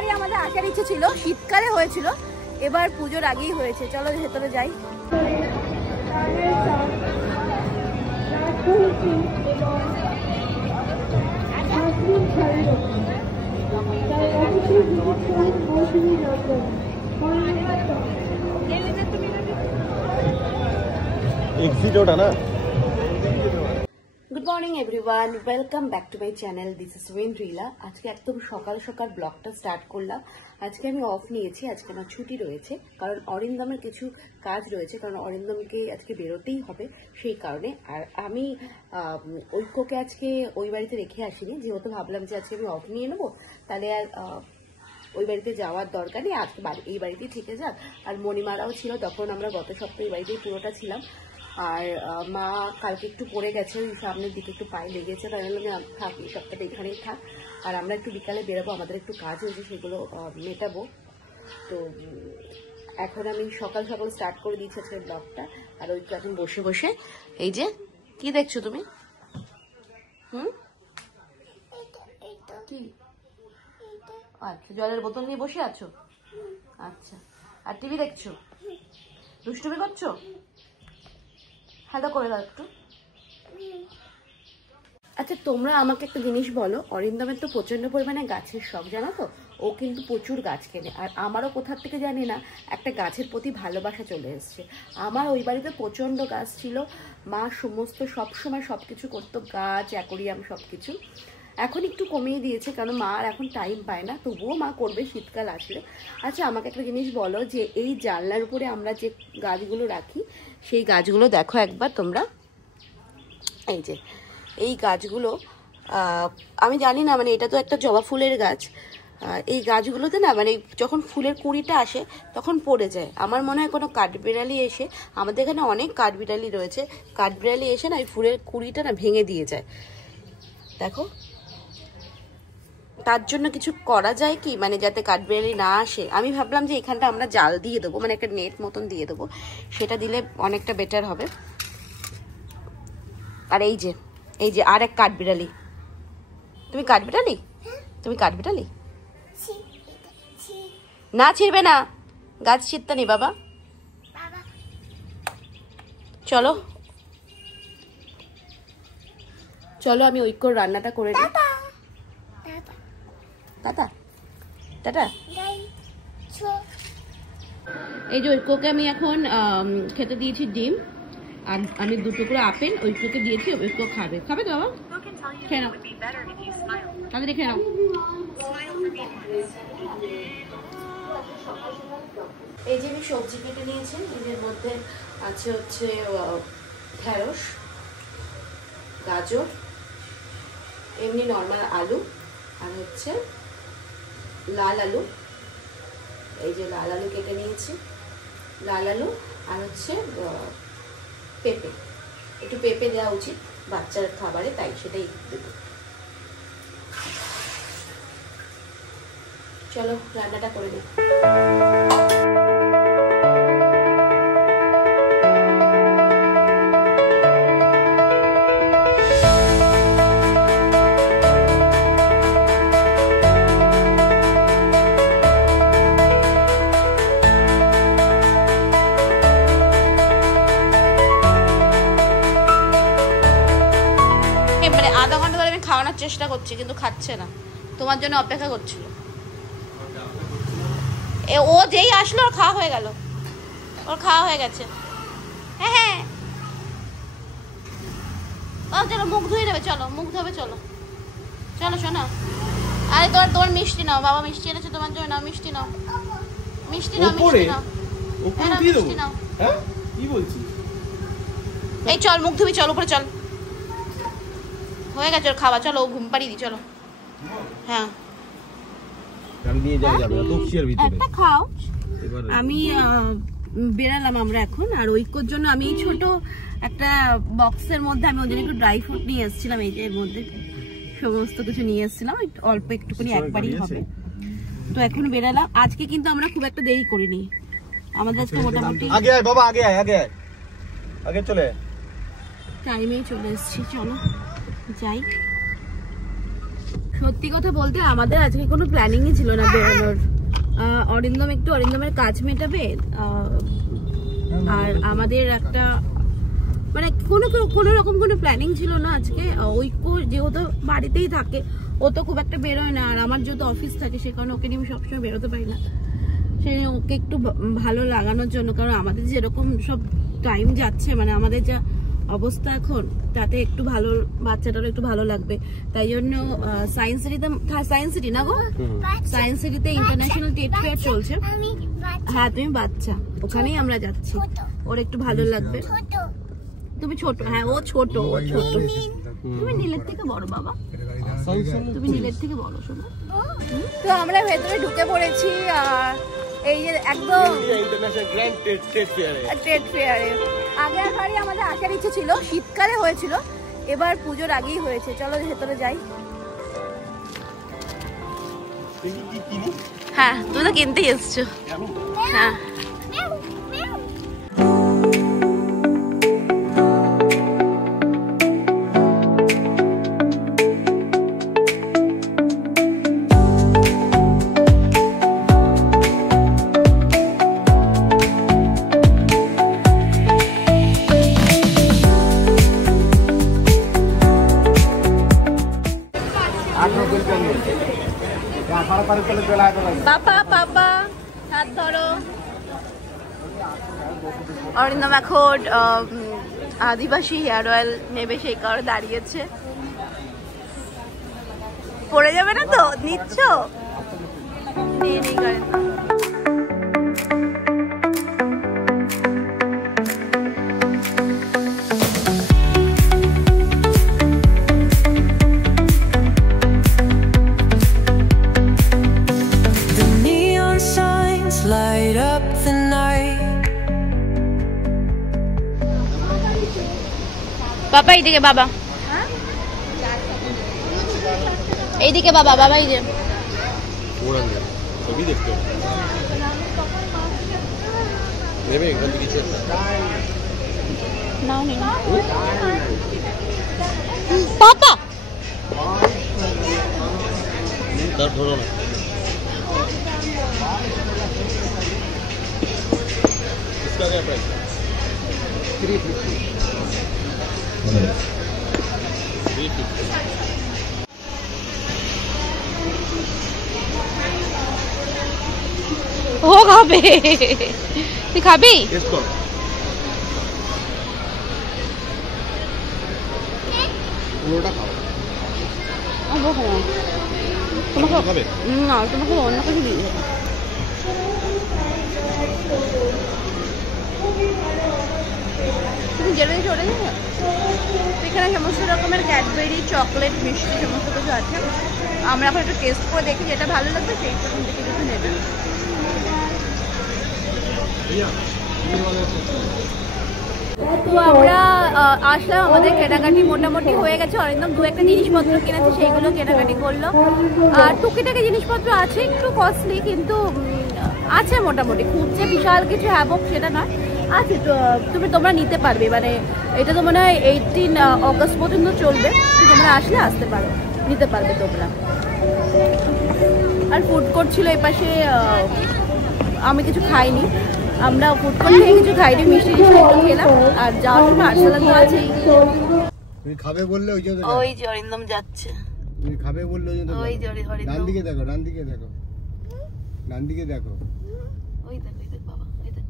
প্রতিবারই আমাদের আসার ইচ্ছে ছিল, শীতকালে হয়েছিল, এবার পুজোর আগেই হয়েছে। চলো ভেতরে যাই। Good morning everyone, welcome back to my channel. This is Oindrila. আজকে একদম সকাল সকাল ব্লগটা স্টার্ট করলাম। আজকে আমি অফ নিয়েছি, আজকে আমার ছুটি রয়েছে, কারণ অরিন্দমের কিছু কাজ রয়েছে, কারণ অরিন্দমকে আজকে বেরোতেই হবে সেই কারণে। আর আমি ঐক্যকে আজকে ওই বাড়িতে রেখে আসিনি, যেহেতু ভাবলাম যে আজকে আমি অফ নিয়ে নেবো, তাহলে আর ওই বাড়িতে যাওয়ার দরকার নেই, আজকে এই বাড়িতেই থেকে যাক। আর মণিমারাও ছিল, তখন আমরা গত সপ্তাহে এই বাড়িতেই পুরোটা ছিলাম। আর মা কালকে একটু পড়ে গেছে, ওই সামনের দিকে একটু পায়ে লেগেছে, তাই আমি থাক এই সপ্তাহটা এখানেই থাক। আর আমরা একটু বিকালে বেরোবো, আমাদের একটু কাজ হয়েছে, সেগুলো মেটাবো। তো এখন আমি সকাল সকাল স্টার্ট করে দিচ্ছি আজকে ব্লগটা। আর ওই তো এখন বসে বসে এই যে কি দেখছো তুমি? কি? আচ্ছা, জলের বোতল নিয়ে বসে আছো? আচ্ছা, আর টিভি দেখছো? দুষ্টুমি করছো? হ্যালো করে দাও একটু। আচ্ছা, তোমরা আমাকে একটা জিনিস বলো, অরিন্দমের তো প্রচন্ড পরিমাণে গাছের শখ, জানো তো? ও কিন্তু প্রচুর গাছ কেনে। আর আমারও কোথার থেকে জানি না একটা গাছের প্রতি ভালোবাসা চলে এসছে। আমার ওই বাড়িতে প্রচন্ড গাছ ছিল, মা সমস্ত সবসময় সবকিছু করতো, গাছ, অ্যাকোরিয়াম সবকিছু। এখন একটু কমিয়ে দিয়েছে, কারণ মা আর এখন টাইম পায় না, তবুও মা করবে শীতকাল আসলে। আচ্ছা, আমাকে একটা জিনিস বলো, যে এই জানলার উপরে আমরা যে গাছগুলো রাখি, সেই গাছগুলো দেখো একবার তোমরা। এই যে এই গাছগুলো, আমি জানি না, মানে এটা তো একটা জবা ফুলের গাছ। এই গাছগুলোতে না, মানে যখন ফুলের কুঁড়িটা আসে তখন পড়ে যায়। আমার মনে হয় কোনো কাঠবিড়ালি এসে, আমাদের এখানে অনেক কাঠবিড়ালি রয়েছে, কাঠবিড়ালি এসে না এই ফুলের কুঁড়িটা না ভেঙে দিয়ে যায়। দেখো, তার জন্য কিছু করা যায় কি, মানে যাতে কাঠবিড়ালি না আসে? আমি ভাবলাম যে এখানটা আমরা জাল দিয়ে দেবো, মানে একটা নেট মতন দিয়ে দেবো, সেটা দিলে অনেকটা বেটার হবে। আর এই যে আর এক কাঠবিড়ালি। তুমি কাঠবিড়ালি? তুমি কাঠবিড়ালি? না, ছিড়বে না, গাছ ছিঁড়তে নেই বাবা। চলো চলো, আমি ঐক্যর রান্নাটা করে দিই। Tata tata. এই যে ঐক্যকে আমি এখন খেতে দিয়েছি ডিম, আর আমি দুটো করে আপেল ঐক্যকে দিয়েছি, ঐক্য খাবে। খাবে তো বাবা? খেয়ে নাও, তাড়াতাড়ি খেয়ে নাও। এই যে আমি সবজি কেটে নিয়েছি, এর মধ্যে আছে হচ্ছে ঢেঁড়স, গাজর, এমনি নর্মাল আলু, আর হচ্ছে লাল আলু। এই যে লাল আলু কেটে নিয়েছি, লাল আলু, আর হচ্ছে পেঁপে। একটু পেঁপে দেওয়া উচিত বাচ্চার খাবারে, তাই সেটাই দেব। চলো রান্নাটা করে নিই। আধা ঘন্টা ধরে আমি খাওয়ানোর চেষ্টা করছি, কিন্তু খাচ্ছে না, তোমার জন্য অপেক্ষা করছিল। ও যেই আসলো ওর খাওয়া হয়ে গেল, ওর খাওয়া হয়ে গেছে। হ্যাঁ হ্যাঁ, ও চলো মুখ ধুয়ে নেবে, চলো মুখ ধোবে, চলো চলো শোনা। আরে তোমার মিষ্টি নাও, বাবা মিষ্টি এনেছে তোমার জন্য, নাও মিষ্টি নাও, মিষ্টি নাও, মিষ্টি নাও, মিষ্টি নাও। কি বলছিস? এই চল মুখ ধুবি, চল উপরে চল, হয়ে গেছে ওর খাওয়া, চলো ঘুম পাড়িয়ে দি, চলো। হ্যাঁ একটা খাও। আমি বেরালাম আমরা এখন। আর ঐক্যর জন্য আমি ছোট একটা বক্সের মধ্যে আমি ওই জন্য একটু ড্রাই ফ্রুট নিয়ে এসেছিলাম, এই যে এর মধ্যে সমস্ত কিছু নিয়ে এসেছিলাম, অল্প একটুখানি একবারই হবে। তো এখন বেরালাম। আজকে কিন্তু আমরা খুব একটা দেরি করিনি, আমাদের আজকে মোটামুটি আগে আয় বাবা, আগে আয়, আগে আয়, আগে চলে টাইমেই চলে এসেছি। চলো যাই। সত্যি কথা বলতে আমাদের আজকে কোনো প্ল্যানিংই ছিল না বেরোনোর। অরিন্দমের কাজ মেটাবে, আর আমাদের একটা মানে কোনো রকম কোনো প্ল্যানিং ছিল না আজকে। ঐক্য যেহেতু বাড়িতেই থাকে, ও তো খুব একটা বেরোয় না, আর আমার যেহেতু অফিস থাকে সে কারণে ওকে নিয়ে আমি সবসময় বেরোতে পারি না। সে ওকে একটু ভালো লাগানোর জন্য, কারণ আমাদের যেরকম সব টাইম যাচ্ছে, মানে আমাদের যা অবস্থা এখন, তাতে একটু ভালো, বাচ্চাটারও একটু ভালো লাগবে। তাই জন্য সায়েন্স সিটি না গো, সায়েন্স সিটিতে ইন্টারন্যাশনাল ট্রেড ফেয়ার চলছে। হ্যাঁ তুমি বাচ্চা, ওখানেই আমরা যাচ্ছি, ওর একটু ভালো লাগবে। তুমি ছোট, হ্যাঁ ও ছোট, তুমি নীলের থেকে বড় বাবা, তুমি নীলের থেকে বড় শোনো। তো আমরা ভেতরে ঢুকে পড়েছি, আর এই যে একদম ট্রেড ফেয়ারে আগের বারে আমাদের আসার ইচ্ছে ছিল, শীতকালে হয়েছিল, এবার পুজোর আগেই হয়েছে। চলো ভেতরে যাই। হ্যাঁ তুমি তো কিনতেই এসছো। হ্যাঁ পাপা হাত ধরো। অরিন্দম এখন আদিবাসী হেয়ার অয়েল নেবে, সেই কারণে দাঁড়িয়েছে। পড়ে যাবে না তো? নিচ্ছ? নিয়ে নেই করেন। Light up the night. বাবা এইদিকে, বাবা এইদিকে, বাবা বাবা এই যে ছবি দেখতে নেবে এখান থেকে কিছু নাও নি পাপা তার ধরো না। इसका क्या प्राइस है? 350। ও খাবে, তুই খাবি? इसको পুরোটা খাও। তোমাকে খাবে না, তোমাকে অন্য কিছু দিয়ে দেবো। তুমি জেনে চলে যাবে। এখানে সমস্ত রকমের ক্যাডবেরি, চকলেট, মিষ্টি সমস্ত কিছু আছে। আমরা এখন একটু টেস্ট করে দেখি, যেটা ভালো লাগবে সেই রকম থেকে কিছু নেবে। তো আমরা আসলাম, আমাদের কেনাকাটি মোটামুটি হয়ে গেছে। অরিন্দম দু একটা জিনিসপত্র কিনেছে, সেইগুলো কেনাকাটি করলো। আর টুকিটাকি জিনিসপত্র আছে, একটু কস্টলি, কিন্তু আছে মোটামুটি, খুব যে বিশাল কিছু হ্যাবক সেটা নয়, আছে। তোমরা নিতে পারবে, মানে এটা তো মনে হয় 18 অগস্ট পর্যন্ত চলবে। তোমরা আসলে আসতে পারো, নিতে পারবে তোমরা। আর ফুড কোর্ট ছিল এই পাশে, আমি কিছু খাইনি, আমরা ফুড কোর্ট থেকে কিছু খাইনি, মিষ্টি খেলাম। আর যাওয়ার সময় আরসালান তো আছেই। তুমি খাবে বললে ওই জন্য ওই যে অরিন্দম যাচ্ছে, তুমি খাবে বললে ওই জন্য ওই যে অরিন্দম, ডান দিকে দেখো, ডান দিকে দেখো, ডান দিকে দেখো। ওই দেখ বাবা, ওই দেখ।